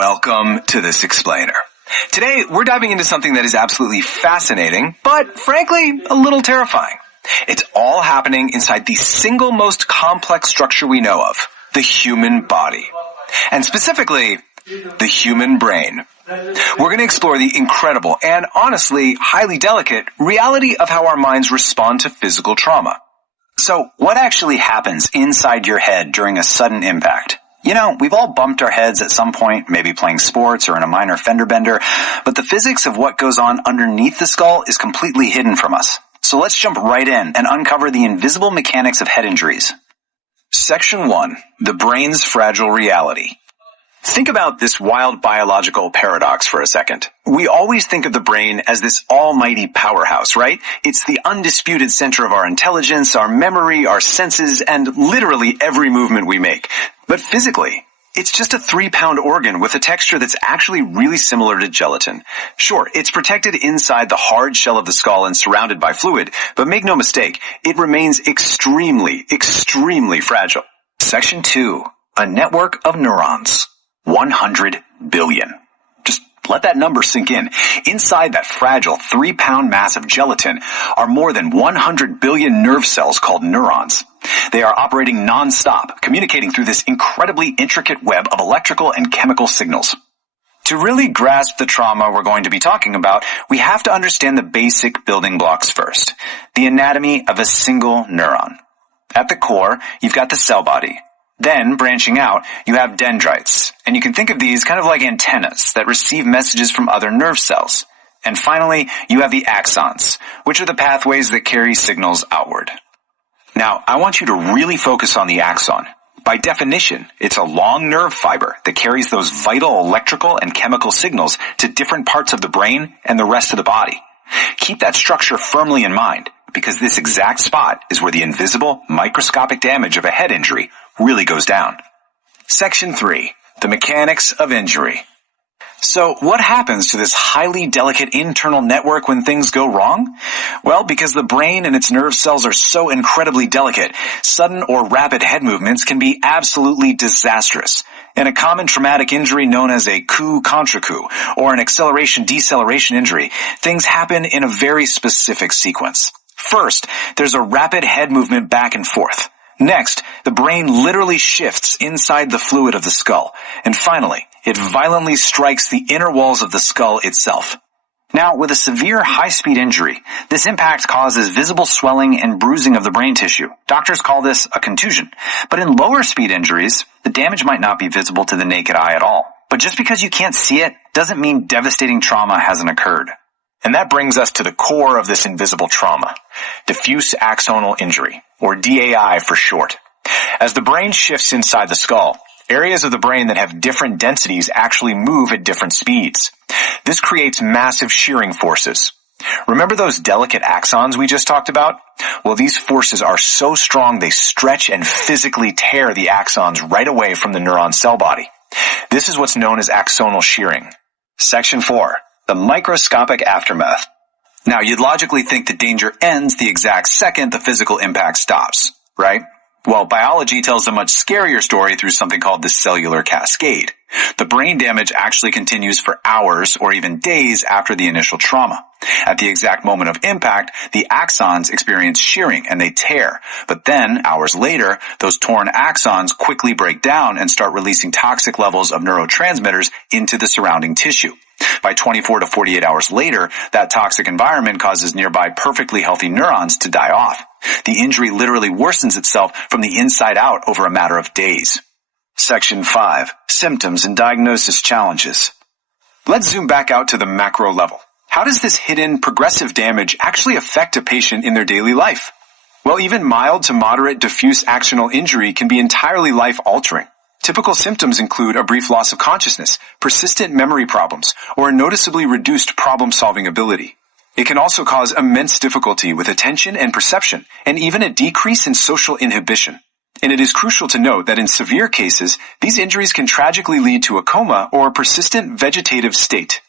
Welcome to this explainer. Today, we're diving into something that is absolutely fascinating, but frankly, a little terrifying. It's all happening inside the single most complex structure we know of, the human body. And specifically, the human brain. We're going to explore the incredible and honestly highly delicate reality of how our minds respond to physical trauma. So, what actually happens inside your head during a sudden impact? You know, we've all bumped our heads at some point, maybe playing sports or in a minor fender bender, but the physics of what goes on underneath the skull is completely hidden from us. So let's jump right in and uncover the invisible mechanics of head injuries. Section 1. The brain's fragile reality. Think about this wild biological paradox for a second. We always think of the brain as this almighty powerhouse, right? It's the undisputed center of our intelligence, our memory, our senses, and literally every movement we make. But physically, it's just a 3-pound organ with a texture that's actually really similar to gelatin. Sure, it's protected inside the hard shell of the skull and surrounded by fluid, but make no mistake, it remains extremely, extremely fragile. Section 2. A network of neurons. 100 billion. Just let that number sink in. Inside that fragile 3-pound mass of gelatin are more than 100 billion nerve cells called neurons. They are operating non-stop, communicating through this incredibly intricate web of electrical and chemical signals. To really grasp the trauma we're going to be talking about, we have to understand the basic building blocks first. The anatomy of a single neuron. At the core, you've got the cell body. Then, branching out, you have dendrites, and you can think of these kind of like antennas that receive messages from other nerve cells. And finally, you have the axons, which are the pathways that carry signals outward. Now, I want you to really focus on the axon. By definition, it's a long nerve fiber that carries those vital electrical and chemical signals to different parts of the brain and the rest of the body. Keep that structure firmly in mind, because this exact spot is where the invisible, microscopic damage of a head injury really goes down. Section 3. The mechanics of injury. So what happens to this highly delicate internal network when things go wrong? Well, because the brain and its nerve cells are so incredibly delicate, sudden or rapid head movements can be absolutely disastrous. In a common traumatic injury known as a coup-contra coup, or an acceleration-deceleration injury, things happen in a very specific sequence. First, there's a rapid head movement back and forth. Next, the brain literally shifts inside the fluid of the skull. And finally, it violently strikes the inner walls of the skull itself. Now, with a severe high-speed injury, this impact causes visible swelling and bruising of the brain tissue. Doctors call this a contusion. But in lower-speed injuries, the damage might not be visible to the naked eye at all. But just because you can't see it doesn't mean devastating trauma hasn't occurred. And that brings us to the core of this invisible trauma, diffuse axonal injury, or DAI for short. As the brain shifts inside the skull, areas of the brain that have different densities actually move at different speeds. This creates massive shearing forces. Remember those delicate axons we just talked about? Well, these forces are so strong they stretch and physically tear the axons right away from the neuron cell body. This is what's known as axonal shearing. Section 4. The microscopic aftermath. Now, you'd logically think the danger ends the exact second the physical impact stops, right? Well, biology tells a much scarier story through something called the cellular cascade. The brain damage actually continues for hours or even days after the initial trauma. At the exact moment of impact, the axons experience shearing and they tear. But then, hours later, those torn axons quickly break down and start releasing toxic levels of neurotransmitters into the surrounding tissue. By 24 to 48 hours later, that toxic environment causes nearby perfectly healthy neurons to die off. The injury literally worsens itself from the inside out over a matter of days. Section 5. Symptoms and diagnosis challenges. Let's zoom back out to the macro level. How does this hidden progressive damage actually affect a patient in their daily life? Well, even mild to moderate diffuse axonal injury can be entirely life-altering. Typical symptoms include a brief loss of consciousness, persistent memory problems, or a noticeably reduced problem-solving ability. It can also cause immense difficulty with attention and perception, and even a decrease in social inhibition. And it is crucial to note that in severe cases, these injuries can tragically lead to a coma or a persistent vegetative state.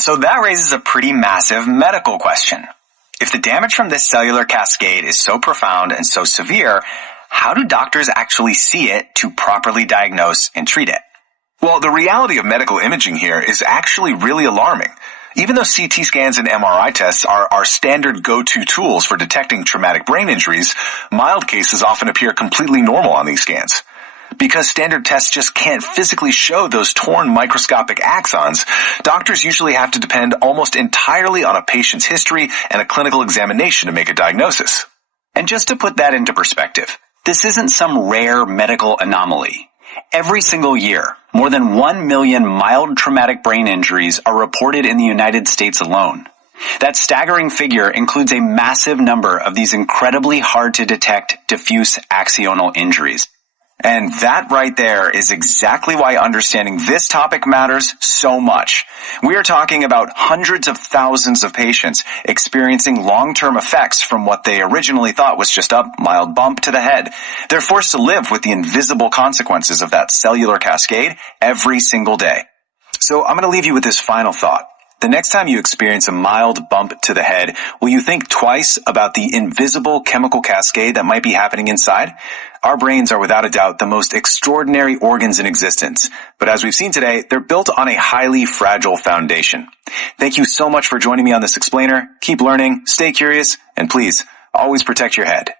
So that raises a pretty massive medical question. If the damage from this cellular cascade is so profound and so severe, how do doctors actually see it to properly diagnose and treat it? Well, the reality of medical imaging here is actually really alarming. Even though CT scans and MRI tests are our standard go-to tools for detecting traumatic brain injuries, mild cases often appear completely normal on these scans. Because standard tests just can't physically show those torn microscopic axons, doctors usually have to depend almost entirely on a patient's history and a clinical examination to make a diagnosis. And just to put that into perspective, this isn't some rare medical anomaly. Every single year, more than 1 million mild traumatic brain injuries are reported in the United States alone. That staggering figure includes a massive number of these incredibly hard to detect diffuse axonal injuries. And that right there is exactly why understanding this topic matters so much. We are talking about hundreds of thousands of patients experiencing long-term effects from what they originally thought was just a mild bump to the head. They're forced to live with the invisible consequences of that cellular cascade every single day. So I'm going to leave you with this final thought. The next time you experience a mild bump to the head, will you think twice about the invisible chemical cascade that might be happening inside? Our brains are without a doubt the most extraordinary organs in existence, but as we've seen today, they're built on a highly fragile foundation. Thank you so much for joining me on this explainer. Keep learning, stay curious, and please, always protect your head.